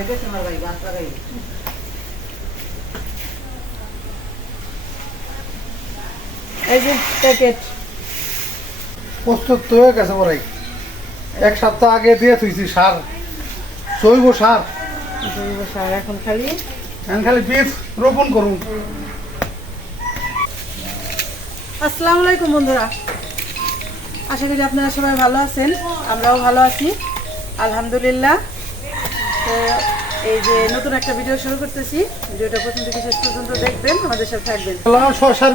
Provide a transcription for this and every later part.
হয়ে গেছে এক সপ্তাহ আগে দিয়ে থুইছি সার, জৈব সার। জৈব সার এখন খালি। এখন খালি বীজ রোপণ করুন। আসসালামু আলাইকুম বন্ধুরা। আশা করি আপনারা সবাই ভালো আছেন। আমরাও ভালো আছি। আলহামদুলিল্লাহ। এই যে নতুন একটা ভিডিও শুরু করতেছি। ভিডিওটা প্রথম থেকে শেষ পর্যন্ত দেখবেন আমাদের সাথে থাকবেন।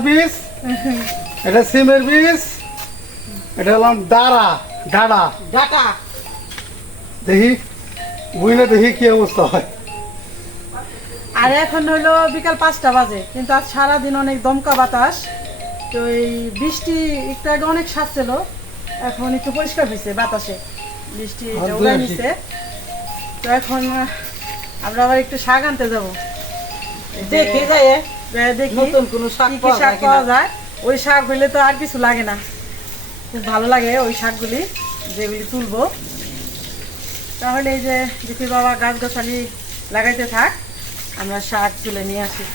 বীজ এটা সিমের বীজ এটা হলাম দাঁড়া ডাড়া। ডাটা। দেখি বুঝলে দেখি কি অবস্থা হয়। আর এখন হলো বিকাল পাঁচটা বাজে কিন্তু আজ সারাদিন অনেক দমকা বাতাস তো এই বৃষ্টি একটু আগে অনেক সাজছিল এখন একটু পরিষ্কার হয়েছে বাতাসে। বৃষ্টি দুই নিছে। তো এখন আমরা আবার একটু শাক আনতে যাব। দেখে যায় দেখি নতুন কোনো শাক কি কি পাওয়া শাক পাওয়া যায়। ওই শাক হইলে তো আর কিছু লাগে না। খুব ভালো লাগে ওই শাকগুলি যেগুলি তুলবো। তাহলে এই যে দেখি বাবা গাছ গাছালি লাগাইতে থাক আমরা শাক তুলে নিয়ে আসি।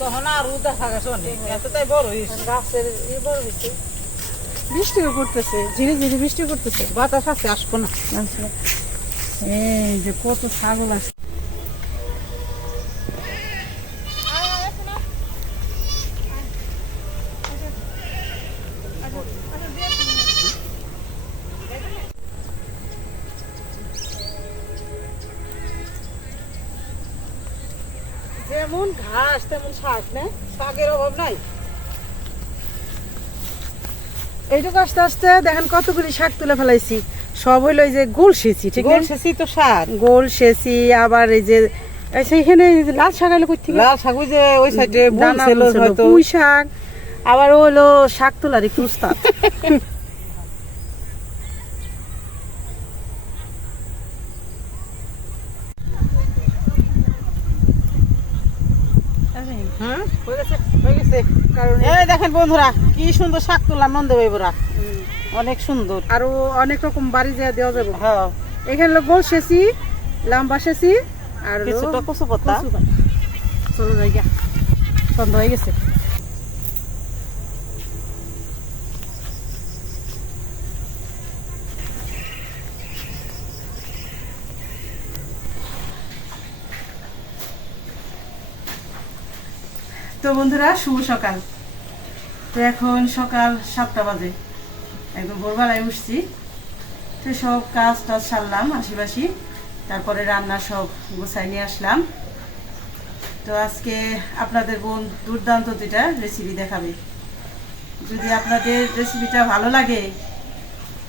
তখন আর দেখা গেছে অনেক এতটাই বড় হয়েছে। গাছের ই বড় হয়েছে। বৃষ্টিও পড়তেছে ঝিরি ঝিরি বৃষ্টি পড়তেছে বাতাস আছে আসব না। আচ্ছা। এই যে কত ছাগল আছে। যেমন ঘাস তেমন শাক না? শাকের অভাব নাই? এইটুকু আস্তে আস্তে দেখেন কতগুলি শাক তুলে ফেলাইছি। সব হইল এই যে গোল সেচি ঠিক গোল আছে তো শাক। গোল সেচি আবার এই যে সেইখানে লাল শাক আলো করতে লাল শাক ওই যে ওই সাইডে দানা হয়তো। পুঁই শাক আবার ও হলো শাক তোলার একটু উস্তাদ হ্যাঁ হয়ে গেছে হয়ে গেছে কারণ এই দেখেন বন্ধুরা কি সুন্দর শাক তুললাম নন্দ বাবুরা অনেক সুন্দর। আরও অনেক রকম বাড়ি যা দেওয়া যাবে। হ্যাঁ। এখানে হলো গোল লাম্বা সেচি আর কিছুটা কচু পাতা। চলো যাই গা সন্ধ্যা হয়ে গেছে। তো বন্ধুরা শুভ সকাল। তো এখন সকাল সাতটা বাজে। একদম ভোরবেলায় উঠছি। তো সব কাজ টাজ সারলাম আশিবাসি তারপরে রান্না সব গোছাই নিয়ে আসলাম। তো আজকে আপনাদের বোন দুর্দান্ত দুইটা রেসিপি দেখাবে। যদি আপনাদের রেসিপিটা ভালো লাগে,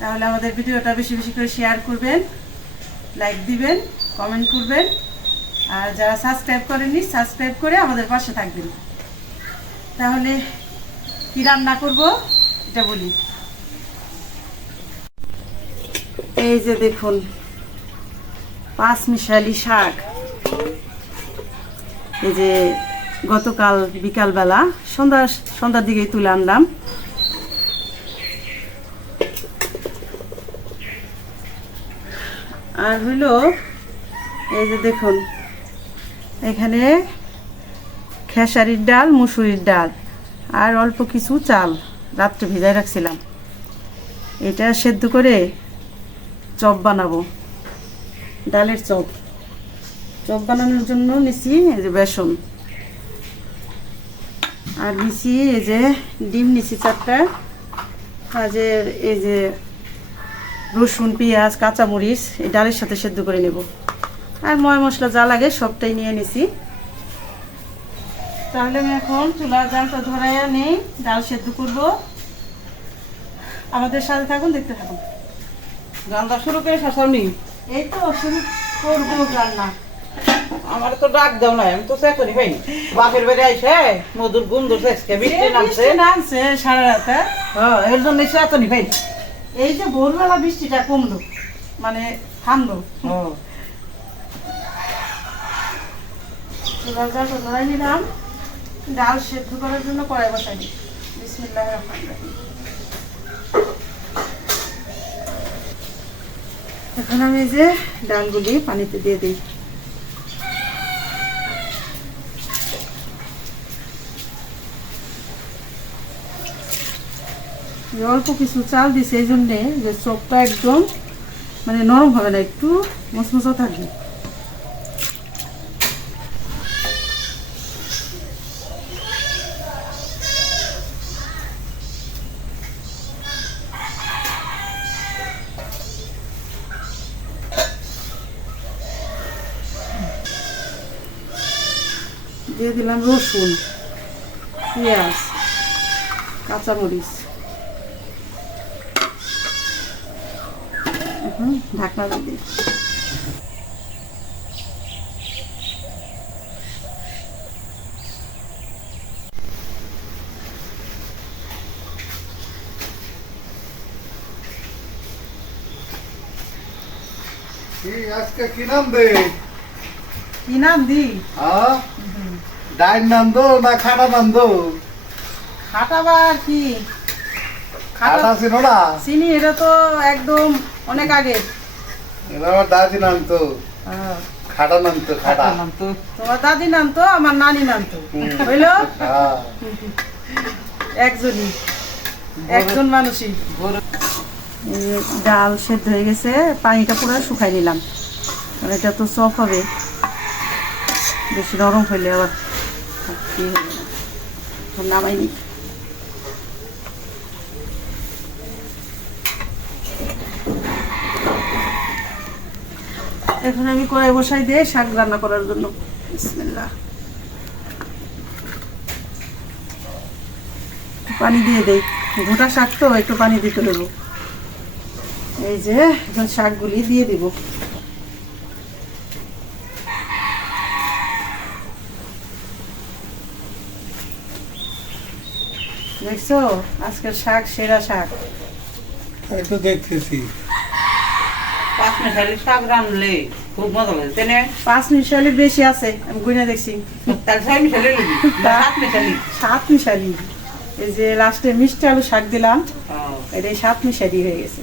তাহলে আমাদের ভিডিওটা বেশি বেশি করে শেয়ার করবেন লাইক দিবেন কমেন্ট করবেন। আর যারা সাবস্ক্রাইব করেননি সাবস্ক্রাইব করে আমাদের পাশে থাকবেন। তাহলে কি রান্না করব? এটা বলি। এই যে দেখুন পাঁচ মিশালি শাক। এই যে গতকাল বিকালবেলা সন্ধ্যা, সন্ধ্যার দিকেই তুলে আনলাম। আর হইল, এই যে দেখুন, এখানে খেসারির ডাল, মুসুরির ডাল। আর অল্প কিছু চাল রাত্রে ভিজায় রাখছিলাম। এটা সেদ্ধ করে চপ বানাবো, ডালের চপ। চপ বানানোর জন্য নিছি এই যে বেসন। আর নিছি এই যে ডিম নিছি চারটা কাজের এই যে রসুন, পেঁয়াজ, কাঁচামরিচ, এই ডালের সাথে সেদ্ধ করে নেব। আর ময় মশলা যা লাগে সবটাই নিয়ে নিছি। তাহলে আমি এখন চুলার জালটা ধরাইয়া নেই ডাল সেদ্ধ করব। আমাদের সাথে থাকুন দেখতে থাকুন। রান্না শুরু করে শাসাওনি এই তো শুরু করব রান্না। আমার তো ডাক দাও না আমি তো চেকনি পাইনি বাপের বাড়ি আইসে মধুর গুণ ধরছে আজকে বৃষ্টি নামছে। নামছে সারা রাতে হ্যাঁ? এর জন্য চেতনি পাইনি এই যে ভোরবেলা বৃষ্টিটা কমলো মানে থামলো। হ্যাঁ। চুলার জালটা ধরাই নিলাম। ডাল সেদ্ধ করার জন্য কড়াই বসাই দিই। বিসমিল্লাহ রহমান এখন আমি যে ডালগুলি পানিতে দিয়ে দিই। অল্প কিছু চাল দিছে, এই জন্যে যে চপটা একদম মানে নরম হবে না, একটু মশমশো থাকবে। দিয়ে দিলাম রসুন পেঁয়াজ কাঁচামরিচ। এখন ঢাকনা দিয়ে দিই কি আজকে কি নাম দে কি নাম দিই হ্যাঁ ডাইন নাম দো না খাটা নাম দো খাটাবার কি? খাটা খাটা ছিল না? চিনি এটা তো একদম অনেক আগে। এটা আমার দাদি নাম তো হ্যাঁ। খাটা নাম তো খাটা নাম তো তোমার দাদি নাম তো আমার নানি নাম তো হুম। হইল? হ্যাঁ। একজনই। একজন মানুষই। ডাল সেদ্ধ হয়ে গেছে পানিটা পুরো শুকাই নিলাম। কারণ এটা তো সফ হবে। বেশি নরম হইলে আবার। এখন আমি কড়াই বসাই দিয়ে শাক রান্না করার জন্য। পানি দিয়ে দেই। গোটা শাক তো একটু পানি দিতে দেবো। এই যে শাকগুলি দিয়ে দিব। দেখছ? আজকের শাক সেরা শাক। এই তো দেখতেছি। পাঁচ মিশালি শাক রানলে খুব মজা লাগে তেনে পাঁচ মিশালি বেশি আছে আমি গুনে দেখছি। তাহলে ছয় মিশালি সাত মিশালি সাত মিশালি এই যে লাস্টে মিষ্টি আলু শাক দিলাম ও, এটাই সাত মিশালি হয়ে গেছে।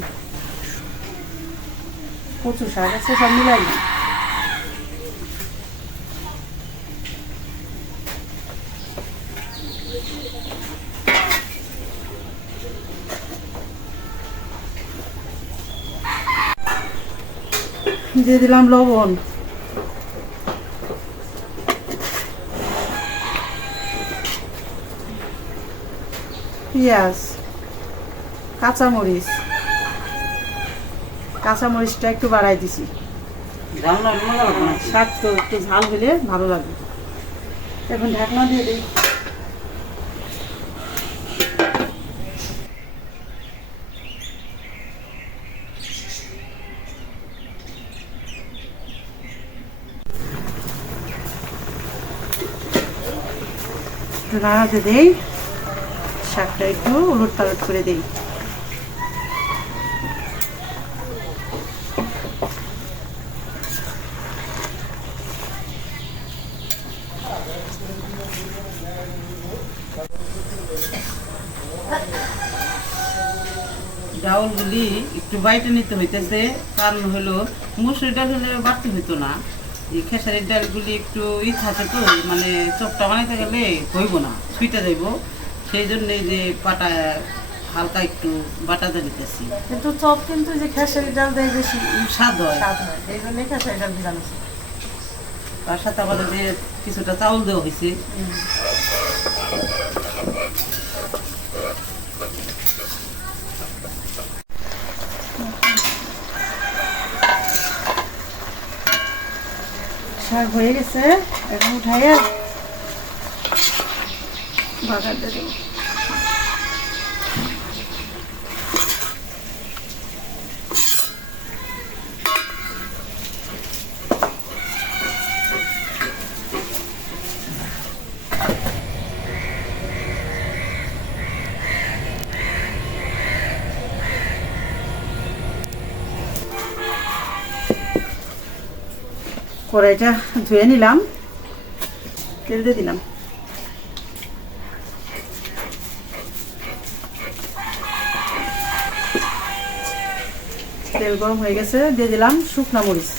কচু শাক আছে সব মিলাই দিয়ে দিলাম লবণ। পেঁয়াজ কাঁচামরিচ। কাঁচামরিচটা একটু বাড়াই দিছি। শাক তো? একটু ঝাল হলে ভালো লাগবে। এখন ঢাকনা দিয়ে দিই। নাড়াতে দেই, শাকটা একটু উলট পালট করে দেই। ডাউলগুলি একটু বাইটে নিতে হইতেছে, কারণ হলো মুসুরি ডাল হলে বাড়তে হইতো না। এই খেসারির ডালগুলি একটু ই থাকে তো মানে চপটা বানাইতে গেলে হইব না ছুইতে যাইব। সেই জন্যে যে পাটা হালকা একটু বাটাতে দিতেছি। কিন্তু চপ কিন্তু যে খেসারির ডাল দেয় বেশি স্বাদ হয়। স্বাদ হয় এই জন্যই খেসারি ডাল দিলাম তার সাথে আমাদের যে কিছুটা চাউল দেওয়া হয়েছে শাক হয়ে গেছে এখন উঠাইয়া বাগার দেবো। কড়াইটা ধুয়ে নিলাম। তেল দিয়ে দিলাম। তেল গরম হয়ে গেছে, দিয়ে দিলাম শুকনা মরিচ।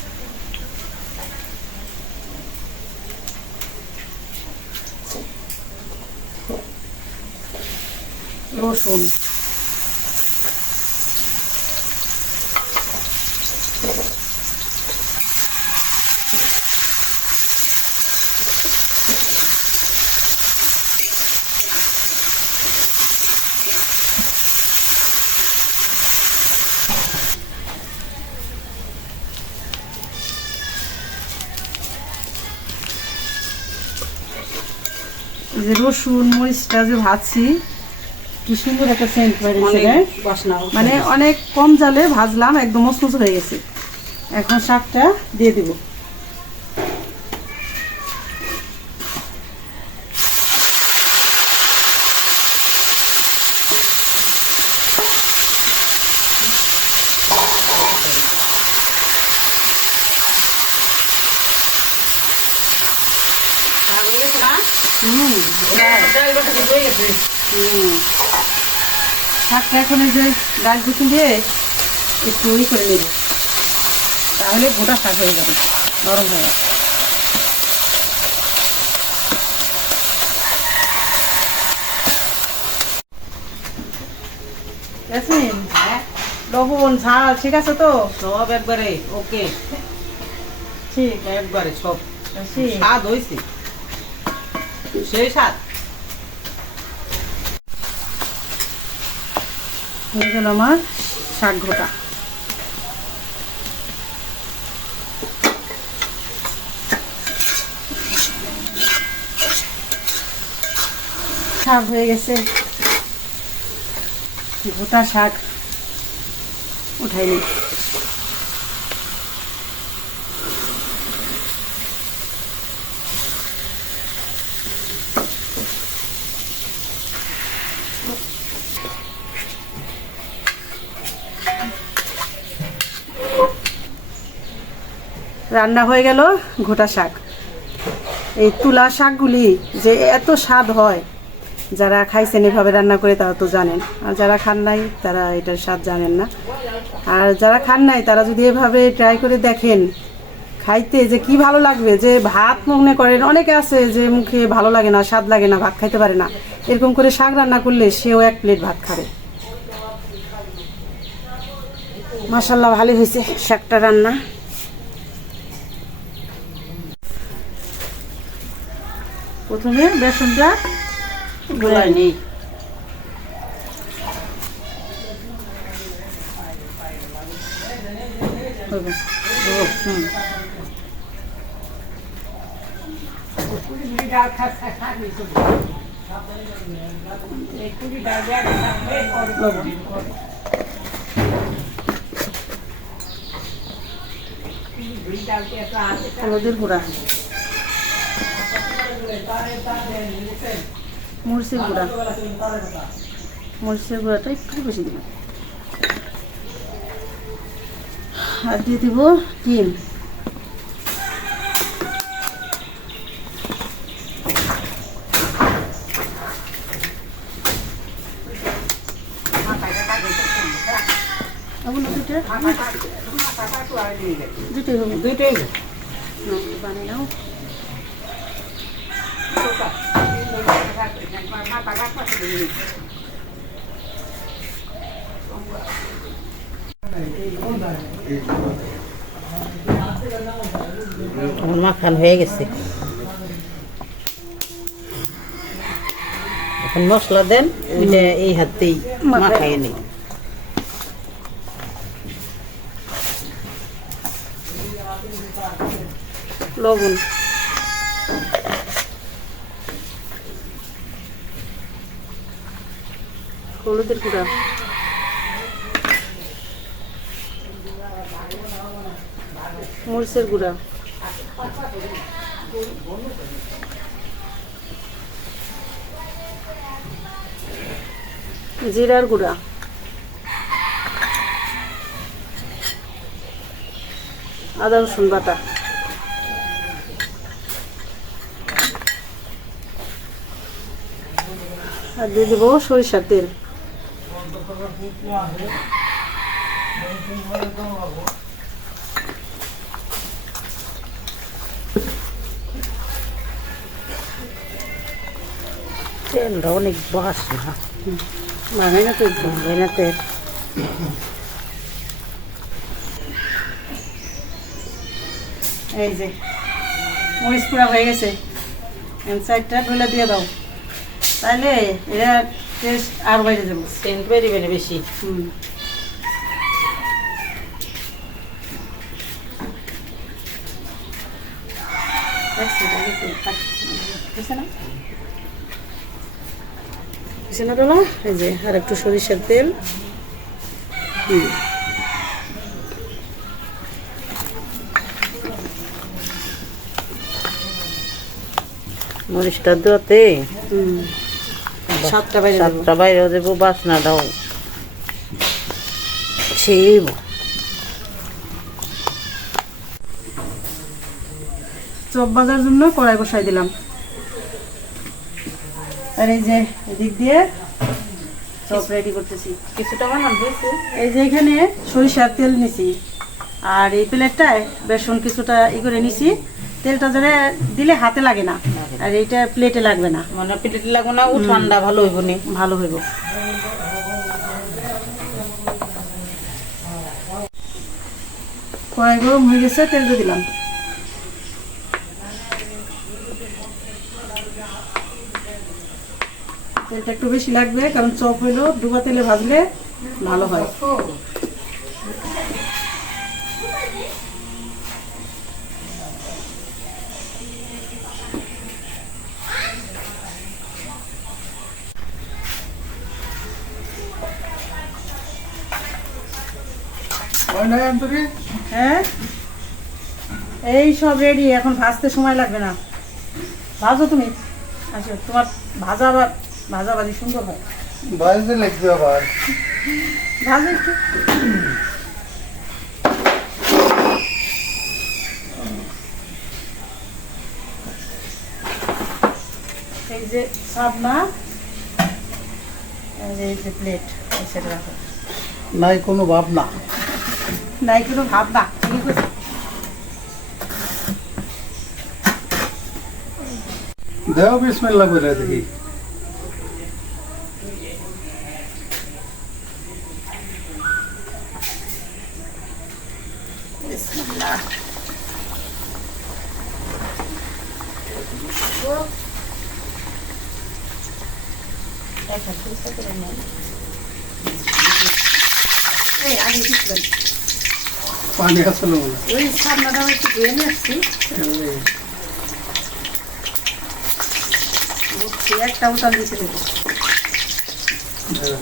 রসুন। যে রসুন মরিচটা যে ভাজছি কি সুন্দর একটা সেন্ট হ্যাঁ? মানে অনেক কম জালে ভাজলাম একদম মসমস হয়ে গেছে। এখন শাকটা দিয়ে দিব হুম হুম। শাকটা এখন এই যে ডাল কুচি দিয়ে একটু ই করে নেব। তাহলে গোটা শাক হয়ে যাবে নরম হয়ে যাবে। ইয়াসমিন লবণ ঝাল ঠিক আছে তো? সব একবারে ওকে। ঠিক। একবারে সব। স্বাদ হয়েছে। সেই স্বাদ। হয়ে গেল আমার শাক ঘোটা শাক হয়ে গেছে। গোটা শাক উঠাই রান্না হয়ে গেল ঘোটা শাক। এই তুলা শাকগুলি যে এত স্বাদ হয়, যারা খাইছেন এভাবে রান্না করে তারা তো জানেন। আর যারা খান নাই, তারা এটার স্বাদ জানেন না। আর যারা খান নাই, তারা যদি এভাবে ট্রাই করে দেখেন, খাইতে যে কি ভালো লাগবে, যে ভাত মনে করেন, অনেকে আছে যে মুখে ভালো লাগে না, স্বাদ লাগে না, ভাত খাইতে পারে না। এরকম করে শাক রান্না করলে সেও এক প্লেট ভাত খাবে। মাসাল্লাহ ভালোই হয়েছে শাকটা রান্না। প্রথমে বেসনটা গোলাই নেই। হবে। হলুদের গুঁড়া। মরিচের গুঁড়া মরিচের গুঁড়াটা একটু বেশি দিলাম আর দিয়ে দিব ডিম দুটোই হবে দুইটাই নাও, বানিয়ে নাও আমার মাখান হয়ে গেছে। এখন মশলা দেন ওইটা এই হাতেই মাখায়। নেই। লবণ। হলুদের গুঁড়া। মরিচের গুঁড়া। জিরার গুঁড়া। আদা রসুন বাটা। আর দিয়ে দেবো সরিষার তেল। তেলটা অনেক বাস না। বানাই না না তেল। এই যে, মরিচ পুরা হয়ে গেছে। সাইডটা ঢুলে দিয়ে দাও। তাহলে এটা টেস্ট আর বাইরে যাব সেন্ট বেশি হুম ডলা? এই যে আর একটু সরিষার তেল হুম মরিচটা দেওয়াতে হুম সাতটা দেবো বাসনাটাও চপ বাজার জন্য কড়াই বসাই দিলাম। আর এই যে এদিক দিয়ে চপ রেডি করতেছি। কিছুটা বানান হয়েছে। এই যে এখানে সরিষার তেল নিছি। আর এই প্লেটটায় বেসন কিছুটা ই করে নিছি। তেলটা ধরে দিলে হাতে লাগে না। আর এইটা প্লেটে লাগবে না। মানে প্লেটে লাগবে না ও ঠান্ডা ভালো হইব নি। ভালো হইব। কড়াই গরম হয়ে গেছে তেল দিয়ে দিলাম। তেলটা একটু বেশি লাগবে কারণ চপ হইল ডুবা তেলে ভাজলে ভালো হয়। নাই হ্যাঁ? এই সব রেডি এখন ভাজতে সময় লাগবে না। ভাজো তুমি। আচ্ছা তোমার ভাজা আবার ভাজা ভাজি সুন্দর হয়। বাইরে লাগবে আবার। ভাজো একটু। এই যে সাবনা এই যে প্লেট সেটা রাখো। নাই কোনো ভাব না নাই কোনো ভাব না ঠিক আছে দেও বিসমিল্লাহ করে দেখি এই আগে কিছু পানি আসলো ওই সামনাটা একটু ধুয়ে নিয়ে আসছি একটা উতাল দিতে দেবো হ্যাঁ।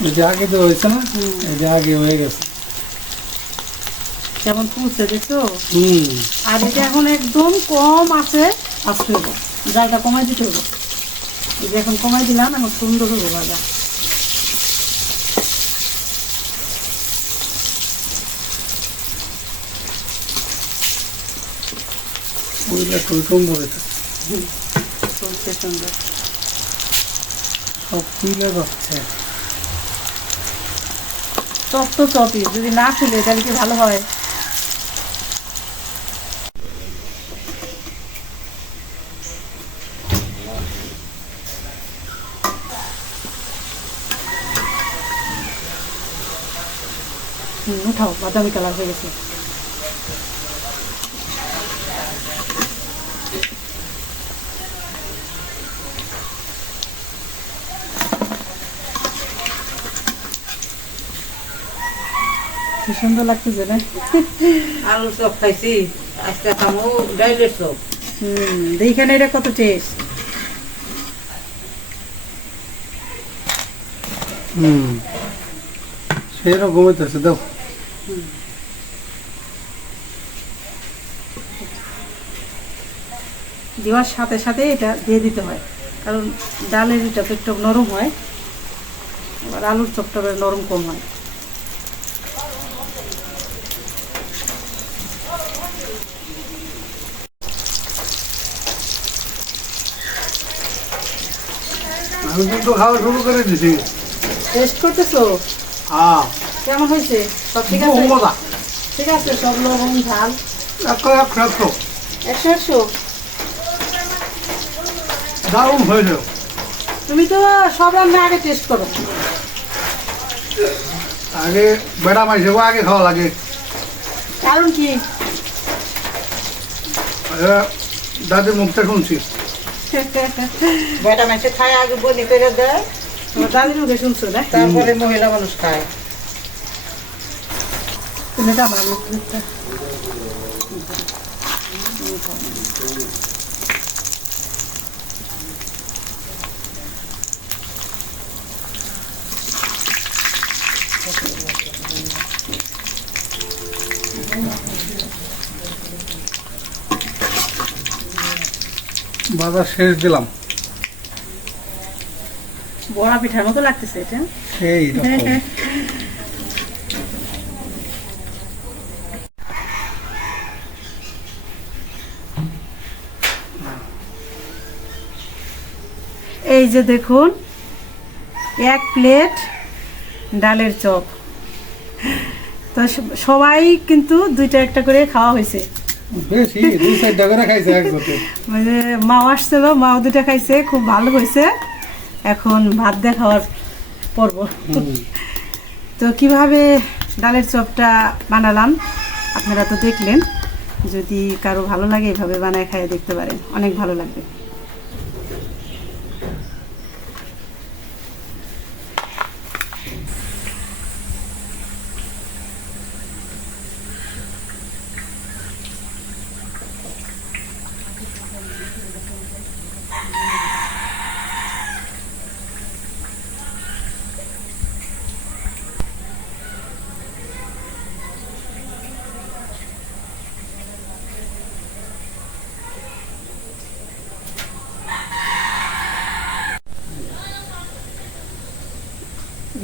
এই যে আগে তো হয়েছে না? এই যে আগে হয়ে গেছে। কেমন ফুলছে দেখছ? হুম। আর এটা এখন একদম কম আছে আসতে হবে জালটা কমাই দিতে হবে এই যে এখন কমাই দিলাম এখন সুন্দর হবে বাজার। ওইটা টুলটুম করেছে সুন্দর। সব তুলে যাচ্ছে। চপ তো যদি না খুলে তাহলে কি ভালো হয়? উঠাও বাদামি কালার হয়ে গেছে। কি সুন্দর লাগতেছে না? আলু চপ খাইছি আজকে খামো ডাইলের চপ। হুম দেখেন এটা কত টেস্ট হুম সেরকম হইতেছে দাও। দেওয়ার সাথে সাথে এটা দিয়ে দিতে হয়। কারণ ডালের এটা তো একটু নরম হয় আবার আলুর চপটা নরম কম হয়। আমি কিন্তু খাওয়া শুরু করে দিছি। টেস্ট করতেছো? হ্যাঁ। কেমন হয়েছে? সব ঠিক আছে? মজা। ঠিক আছে সব লবণ ঝাল? একশো একশো একশো একশো? দারুণ হয়েছে। তুমি তো সব রান্না আগে টেস্ট করো। আগে বেড়া মাইছে আগে খাওয়া লাগে। কারণ কি? দাদির মুখটা শুনছি। বেটা মাসে খায় আগে বলি করে দেয় দাদির মুখে শুনছো না? তারপরে মহিলা মানুষ খায়। তুমি তো আমার মুখটা শেষ দিলাম। বড়া পিঠার মতো লাগতেছে এটা। সেই এই যে দেখুন এক প্লেট ডালের চপ। তো সবাই কিন্তু দুইটা একটা করে খাওয়া হয়েছে। বেশি দুই চারটা করে খাইছে একসাথে। মানে মাও আসছিল মাও দুটা খাইছে খুব ভালো হয়েছে। এখন ভাত দিয়ে খাওয়ার পর্ব। তো কীভাবে ডালের চপটা বানালাম আপনারা তো দেখলেন। যদি কারও ভালো লাগে এভাবে বানায় খাইয়ে দেখতে পারেন। অনেক ভালো লাগবে।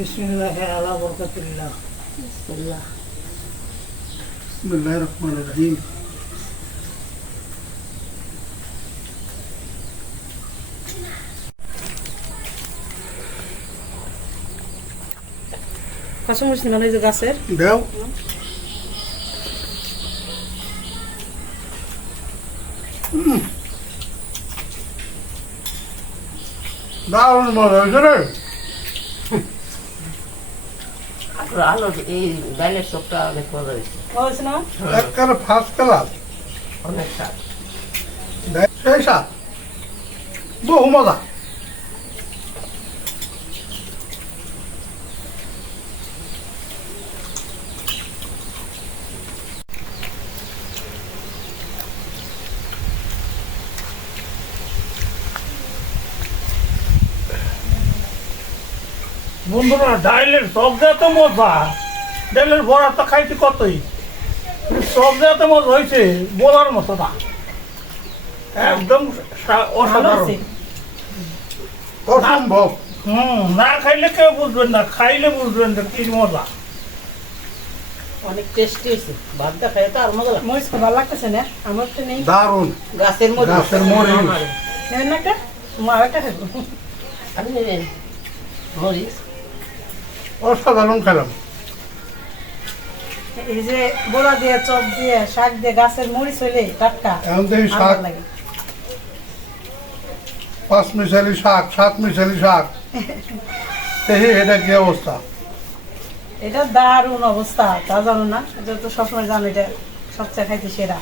বিসমিল্লাহ আলা বরকাতুল্লাহ বিসমিল্লাহ রহমানির রহিম কাঁচামরিচ যে গাছের? দেও। দারুণ মজা হয়েছে রে। আলো এই চোখটা অনেক মজা হয়েছে হয়েছে না একবারে ফার্স্ট ক্লাস অনেক স্বাদ। সেই সাত বহু মজা। বন্ধুরা ডাইলের সব এত মজা। ডাইলের বড়া তো খাইতে কতই? সব এত মজা হয়েছে বলার মতো না। একদম অসাধারণ। অসম্ভব। হুম না খাইলে কেউ বুঝবেন না খাইলে বুঝবেন যে কি মজা। অনেক টেস্টি হয়েছে ভাতটা খাই তো আর মজা লাগে। মরিচ ভালো লাগতেছে না? আমার তো নেই। দারুণ। গাছের মধ্যে গাছের মরিচ। নেবেন না একটা। মা একটা খাব আপনি নেবেন মরিচ। অসাধারণ খেলাম। এই যে বড়া দিয়ে চপ দিয়ে শাক দিয়ে গাছের মরিচ হইলে টাটকা এখন তো শাক পাঁচ মিশালি শাক সাত মিশালি শাক। দেখি এটা কি অবস্থা? এটা দারুণ অবস্থা তা জানো না? এটা তো সবসময় জানো এটা সবচেয়ে খাইতে সেরা।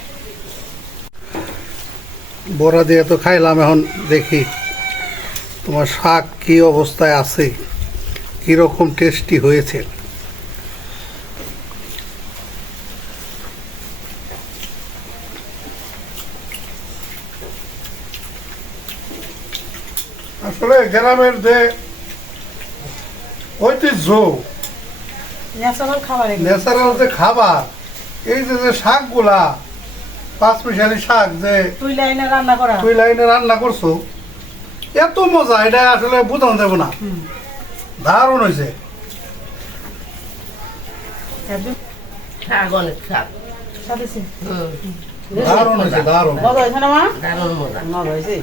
বড়া দিয়ে তো খাইলাম এখন দেখি তোমার শাক কি অবস্থায় আছে। কীরকম টেস্টি হয়েছে? আসলে গ্রামের যে ঐতিহ্য ন্যাচারাল খাবার ন্যাচারাল যে খাবার এই যে যে শাকগুলা পাঁচ মিশালি শাক যে তুই লাইনে রান্না করা। তুই লাইনে রান্না করছ এত মজা এটা আসলে বোঝানো যাবে না। দারুণ হয়েছে। দারুণ হয়েছে দারুণ। মজা হয়েছে না মা? দারুণ মজা। মজা হয়েছে?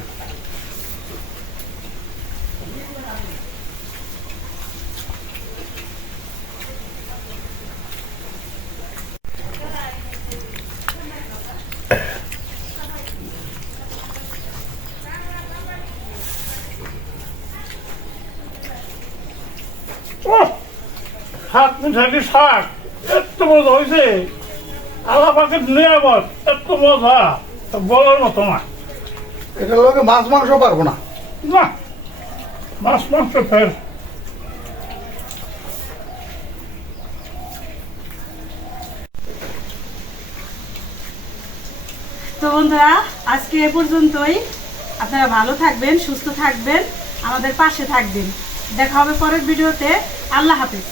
মিঠালি শাক এত মজা হয়েছে আল্লাহ পাকে নিয়ামত এত মজা বলার মতো না এটা লোকে মাছ মাংস পারব না? না। মাছ মাংস ফের তো বন্ধুরা আজকে এ পর্যন্তই। আপনারা ভালো থাকবেন সুস্থ থাকবেন আমাদের পাশে থাকবেন। দেখা হবে পরের ভিডিওতে। আল্লাহ হাফেজ।